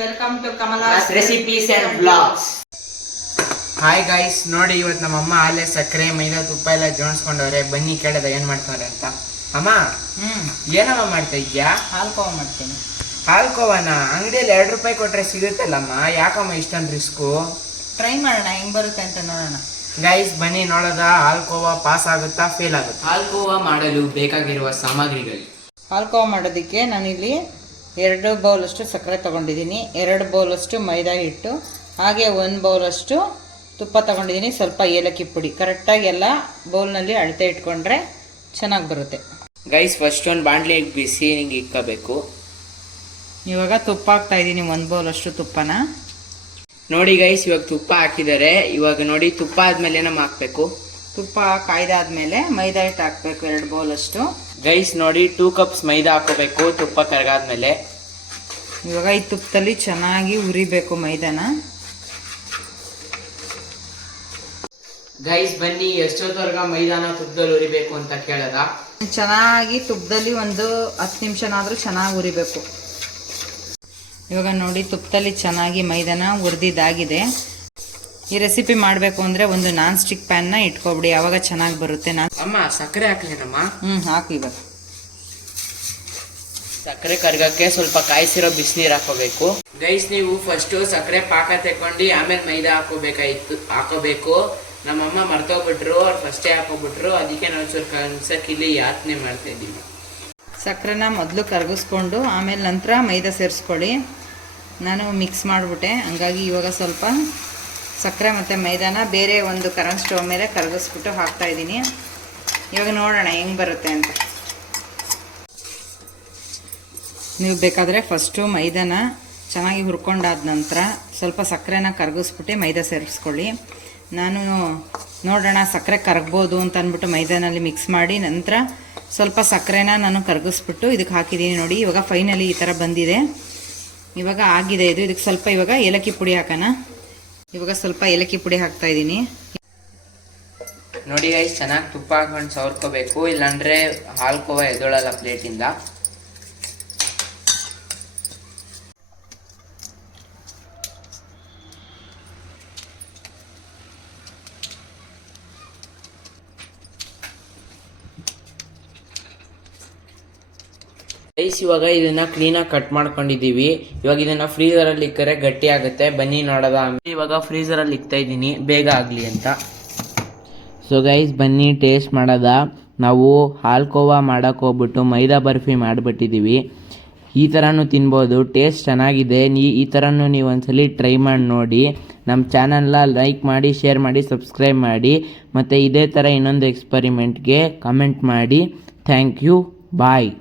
Welcome to Kamala's recipes and blogs hi guys ನೋಡಿ ಇವತ್ತು ನಮ್ಮ ಅಮ್ಮ ಹಾಲೆ ಸಕ್ಕರೆ ಮೈದಾ ತುಪ್ಪ ಎಲ್ಲ ಜೋಡಿಸ್ಕೊಂಡವ್ರೆ. ಬನ್ನಿ ಕೇಳಿದ ಏನ್ ಮಾಡ್ತಾರೆ ಅಂತ. ಅಮ್ಮ ಹ್ಮ್. ಏನಮ್ಮ ಮಾಡ್ತಾ ಇದ್ಯಾ ಹಾಲು ಕೋವ ಮಾಡ್ತೀನಿ. ಹಾಲ್ಕೋವನ ಅಂಗಡಿಯಲ್ಲಿ ಎರಡು ರೂಪಾಯಿ ಕೊಟ್ರೆ ಸಿಗುತ್ತಲ್ಲಮ್ಮ? ಯಾಕಮ್ಮ ಇಷ್ಟೊಂದು ರಿಸ್ಕು? ಟ್ರೈ ಮಾಡೋಣ ಹೆಂಗ್ ಬರುತ್ತೆ ಅಂತ ನೋಡೋಣ. ಗೈಸ್ ಬನ್ನಿ ನೋಡೋದ? ಹಾಲ್ಕೋವಾ ಪಾಸ್ ಆಗುತ್ತಾ ಫೇಲ್ ಆಗುತ್ತಾ? ಹಾಲ್ಕೋವಾ ಮಾಡಲು ಬೇಕಾಗಿರುವ ಸಾಮಗ್ರಿಗಳು. ಹಾಲು ಕೋವ ಮಾಡೋದಕ್ಕೆ ನಾನಿಲ್ಲಿ ಎರಡು ಬೌಲಷ್ಟು ಸಕ್ಕರೆ ತೊಗೊಂಡಿದ್ದೀನಿ. ಎರಡು ಬೌಲಷ್ಟು ಮೈದಾ ಹಿಟ್ಟು ಹಾಗೆ ಒಂದು ಬೌಲಷ್ಟು ತುಪ್ಪ ತೊಗೊಂಡಿದ್ದೀನಿ ಸ್ವಲ್ಪ ಏಲಕ್ಕಿ ಪುಡಿ. ಕರೆಕ್ಟಾಗಿ ಎಲ್ಲ ಬೌಲ್ನಲ್ಲಿ ಅಳತೆ ಇಟ್ಕೊಂಡ್ರೆ ಚೆನ್ನಾಗಿ ಬರುತ್ತೆ. ಗೈಸ್ ಫಸ್ಟ್ ಒಂದು ಬಾಂಡ್ಲಿ ಬಿಸಿ ನಿಂಗೆ ಇಕ್ಕಬೇಕು. ಇವಾಗ ತುಪ್ಪ ಹಾಕ್ತಾ ಇದ್ದೀನಿ ಒಂದು ಬೌಲಷ್ಟು ತುಪ್ಪನ. ನೋಡಿ ಗೈಸ್ ಇವಾಗ ತುಪ್ಪ ಹಾಕಿದ್ದಾರೆ. ಇವಾಗ ನೋಡಿ ತುಪ್ಪ ಆದಮೇಲೆ ನಮ್ಮ ಹಾಕಬೇಕು? ತುಪ್ಪ ಕಾಯ್ದಾದ್ಮೇಲೆ ಮೈದಾ ಹಿಟ್ಟು ಹಾಕಬೇಕು ಎರಡು ಬೌಲಷ್ಟು. ಗೈಸ್ ನೋಡಿ ಟೂ ಕಪ್ಸ್ ಮೈದಾ ಹಾಕೋಬೇಕು ತುಪ್ಪ ಕರಗಾದ್ಮೇಲೆ. ಇವಾಗ ಈ ತುಪ್ಪದಲ್ಲಿ ಚೆನ್ನಾಗಿ ಉರಿಬೇಕು ಮೈದಾನ. ಗೈಸ್ ಬನ್ನಿ ಎಷ್ಟೊತ್ತವರೆಗ ಮೈದಾನ ತುಪ್ಪದಲ್ಲಿ ಉರಿಬೇಕು ಅಂತ ಕೇಳದ? ಚೆನ್ನಾಗಿ ತುಪ್ಪದಲ್ಲಿ ಒಂದು ಹತ್ತು ನಿಮಿಷನಾದರೂ ಚೆನ್ನಾಗಿ ಉರಿಬೇಕು ಇವಾಗ ನೋಡಿ ತುಪ್ಪದಲ್ಲಿ ಚೆನ್ನಾಗಿ ಮೈದಾನ ಹುರಿದಿದ್ದಾಗಿದೆ. ಈ ರೆಸಿಪಿ ಮಾಡಬೇಕು ಅಂದ್ರೆ ಒಂದು ನಾನ್ ಸ್ಟಿಕ್ ಪ್ಯಾನ್ನ ಇಟ್ಕೊಬಿಡಿ ಯಾವಾಗ ಚೆನ್ನಾಗಿ ಬರುತ್ತೆ ನಾನ್ ಅಮ್ಮ ಸಕ್ಕರೆ ಹಾಕ್ಲೇನಮ್ಮ? ಹ್ಞೂ ಹಾಕು ಇವಾಗ. ಸಕ್ಕರೆ ಕರ್ಗಕ್ಕೆ ಸ್ವಲ್ಪ ಕಾಯಿಸಿರೋ ಬಿಸಿನೀರು ಹಾಕೋಬೇಕು. ಗೈಸ್ ನೀವು ಫಸ್ಟ್ ಸಕ್ಕರೆ ಪಾಕ ತಗೊಂಡು ಆಮೇಲೆ ಮೈದಾ ಹಾಕೋಬೇಕಾಯ್ತು ಹಾಕೋಬೇಕು. ನಮ್ಮಮ್ಮ ಮರ್ತೋಗ್ಬಿಟ್ರು ಅವ್ರು ಫಸ್ಟೇ ಹಾಕೋಬಿಟ್ರು ಅದಕ್ಕೆ ನಾವು ಸ್ವಲ್ಪ ಕನ್ಸಕ್ಕೆ ಇಲ್ಲಿ ಯಾತನೆ ಮಾಡ್ತಾ ಇದ್ದೀವಿ ಸಕ್ಕರೆನ ಮೊದಲು ಕರಗಿಸ್ಕೊಂಡು ಆಮೇಲೆ ನಂತರ ಮೈದಾ ಸೇರಿಸ್ಕೊಳ್ಳಿ. ನಾನು ಮಿಕ್ಸ್ ಮಾಡಿಬಿಟ್ಟೆ. ಹಂಗಾಗಿ ಇವಾಗ ಸ್ವಲ್ಪ ಸಕ್ಕರೆ ಮತ್ತು ಮೈದಾನ ಬೇರೆ ಒಂದು ಕರೆಂಟ್ ಸ್ಟೋವ್ ಮೇಲೆ ಕರಗಿಸ್ಬಿಟ್ಟು ಹಾಕ್ತಾಯಿದ್ದೀನಿ ಇವಾಗ ನೋಡೋಣ ಹೆಂಗೆ ಬರುತ್ತೆ ಅಂತ. ನೀವು ಬೇಕಾದರೆ ಫಸ್ಟು ಮೈದಾನ ಚೆನ್ನಾಗಿ ಹುರ್ಕೊಂಡಾದ ನಂತರ ಸ್ವಲ್ಪ ಸಕ್ಕರೆನ ಕರಗಿಸ್ಬಿಟ್ಟು ಮೈದಾ ಸೇರಿಸ್ಕೊಳ್ಳಿ. ನಾನು ನೋಡೋಣ ಸಕ್ಕರೆ ಕರಗ್ಬೋದು ಅಂತ ಅಂದ್ಬಿಟ್ಟು ಮೈದಾನಲ್ಲಿ ಮಿಕ್ಸ್ ಮಾಡಿ ನಂತರ ಸ್ವಲ್ಪ ಸಕ್ಕರೆನ ನಾನು ಕರಗಿಸ್ಬಿಟ್ಟು ಇದಕ್ಕೆ ಹಾಕಿದ್ದೀನಿ ನೋಡಿ. ಇವಾಗ ಫೈನಲಿ ಈ ಥರ ಬಂದಿದೆ. ಇವಾಗ ಆಗಿದೆ ಇದು. ಇದಕ್ಕೆ ಸ್ವಲ್ಪ ಇವಾಗ ಏಲಕ್ಕಿ ಪುಡಿ ಹಾಕೋಣ. ಇವಾಗ ಸ್ವಲ್ಪ ಏಲಕ್ಕಿ ಪುಡಿ ಹಾಕ್ತಾ ಇದ್ದೀನಿ. ನೋಡಿ ಗೈಸ್ ಚೆನ್ನಾಗಿ ತುಪ್ಪ ಹಾಕೊಂಡು ಸವರ್ಕೋಬೇಕು. ಇಲ್ಲಾಂದ್ರೆ ಹಾಲ್ಕೋವ ಎದೊಳಲ್ಲ ಪ್ಲೇಟಿಂದ ಗೈಸ್, ಇವಾಗ ಇದನ್ನ ಕ್ಲೀನಾಗಿ ಕಟ್ ಮಾಡ್ಕೊಂಡಿದೀವಿ ಇವಾಗ ಇದನ್ನ ಫ್ರೀಸರ್ ಅಲ್ಲಿ ಇಕ್ಕರೆ ಗಟ್ಟಿ ಆಗುತ್ತೆ. ಬನ್ನಿ ನೋಡೋದ? ಇವಾಗ ಫ್ರೀಸರ್ ಅಲ್ಲಿ ಇಕ್ತಾ ಇದ್ದೀನಿ. ಬೇಗ ಆಗ್ಲಿ ಅಂತ. ಸೊ ಗೈಸ್ ಬನ್ನಿ ಟೇಸ್ಟ್ ಮಾಡೋದ? ನಾವು ಹಾಲ್ಕೋವಾ ಮಾಡಕ್ಕೆ ಹೋಗ್ಬಿಟ್ಟು ಮೈದಾ ಬರ್ಫಿ ಮಾಡಿಬಿಟ್ಟಿದ್ದೀವಿ. ಈ ಥರನೂ ತಿನ್ಬೋದು. ಟೇಸ್ಟ್ ಚೆನ್ನಾಗಿದೆ. ನೀ ಈ ಥರನೂ ನೀವು ಒಂದ್ಸಲಿ ಟ್ರೈ ಮಾಡಿ ನೋಡಿ. ನಮ್ಮ ಚಾನಲ್ನ ಲೈಕ್ ಮಾಡಿ ಶೇರ್ ಮಾಡಿ ಸಬ್ಸ್ಕ್ರೈಬ್ ಮಾಡಿ. ಮತ್ತು ಇದೇ ಥರ ಇನ್ನೊಂದು ಎಕ್ಸ್ಪರಿಮೆಂಟ್ಗೆ ಕಮೆಂಟ್ ಮಾಡಿ. Thank you bye